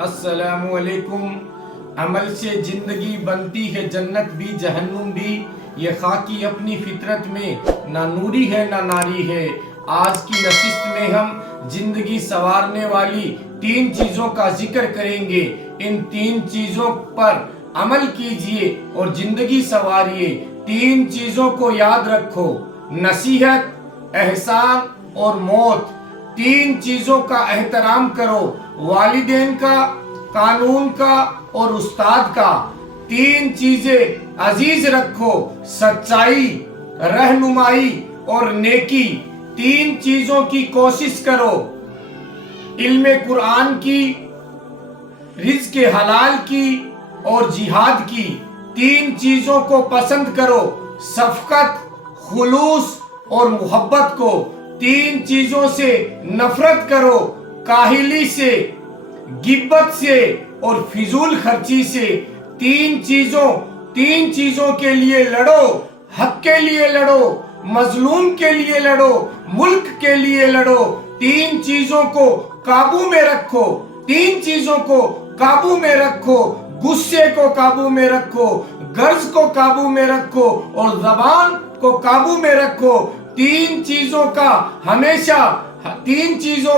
अस्सलामु अलैकुम। अमल से जिंदगी बनती है जन्नत भी जहन्नुम भी, ये खाकी अपनी फितरत में ना नूरी है ना नारी है। आज की नशिस्त में हम जिंदगी संवारने वाली 3 चीज़ों का जिक्र करेंगे। इन 3 चीज़ों पर अमल कीजिए और जिंदगी संवारिए। 3 चीज़ों को याद रखो, नसीहत, एहसान और मौत। 3 चीज़ों का एहतराम करो, वालिदैन का, कानून का और उस्ताद का। 3 चीजें अजीज रखो, सच्चाई, रहनुमाई और नेकी। 3 चीजों की कोशिश करो, इल्मे कुरान की, रिज़्क़ हलाल की और जिहाद की। 3 चीजों को पसंद करो, शफ़क़त, खुलूस और मोहब्बत को। 3 चीजों से नफरत करो, काहिली से, गिब्बत से और फिजूल खर्ची से। 3 चीजों के लिए लड़ो, हक के लिए लड़ो, मजलूम के लिए लड़ो, मुल्क के लिए लड़ो। 3 चीजों को काबू में रखो, 3 चीजों को काबू में रखो, गुस्से को काबू में रखो, गर्ज को काबू में रखो और ज़बान को काबू में रखो। 3 चीजों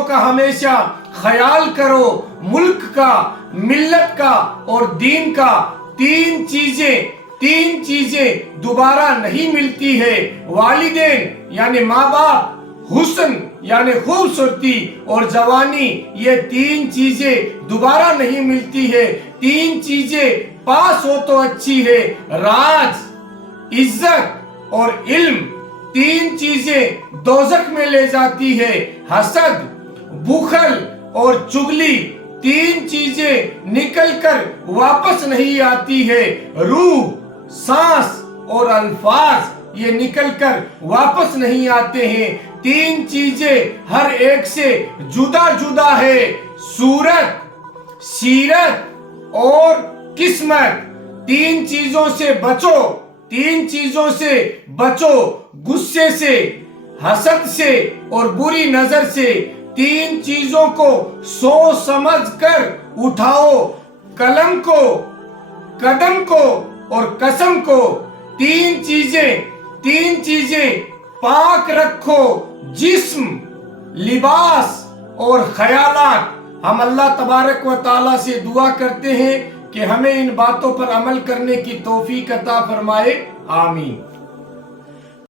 का हमेशा ख्याल करो, मुल्क का, मिल्लत का और दीन का। 3 चीजें दोबारा नहीं मिलती है, वालिदैन यानी माँ बाप, हुस्न यानी खूबसूरती और जवानी, ये 3 चीजें दोबारा नहीं मिलती है। 3 चीजें पास हो तो अच्छी है, राज, इज्जत और इल्म। 3 चीजें दोज़ख में ले जाती है, हसद, बुखल और चुगली। 3 चीजें निकल कर वापस नहीं आती है, रूह, सांस और अल्फाज, ये निकल कर वापस नहीं आते हैं। 3 चीजें हर एक से जुदा जुदा है, सूरत, सीरत और किस्मत। 3 चीजों से बचो, 3 चीजों से बचो, गुस्से से, हसद से और बुरी नजर से। 3 चीजों को सोच समझ कर उठाओ, कलम को, कदम को और कसम को। 3 चीजें पाक रखो, जिस्म, लिबास और ख्यालात। हम अल्लाह तबारक व तआला से दुआ करते हैं कि हमें इन बातों पर अमल करने की तौफीक अता फरमाए। आमीन।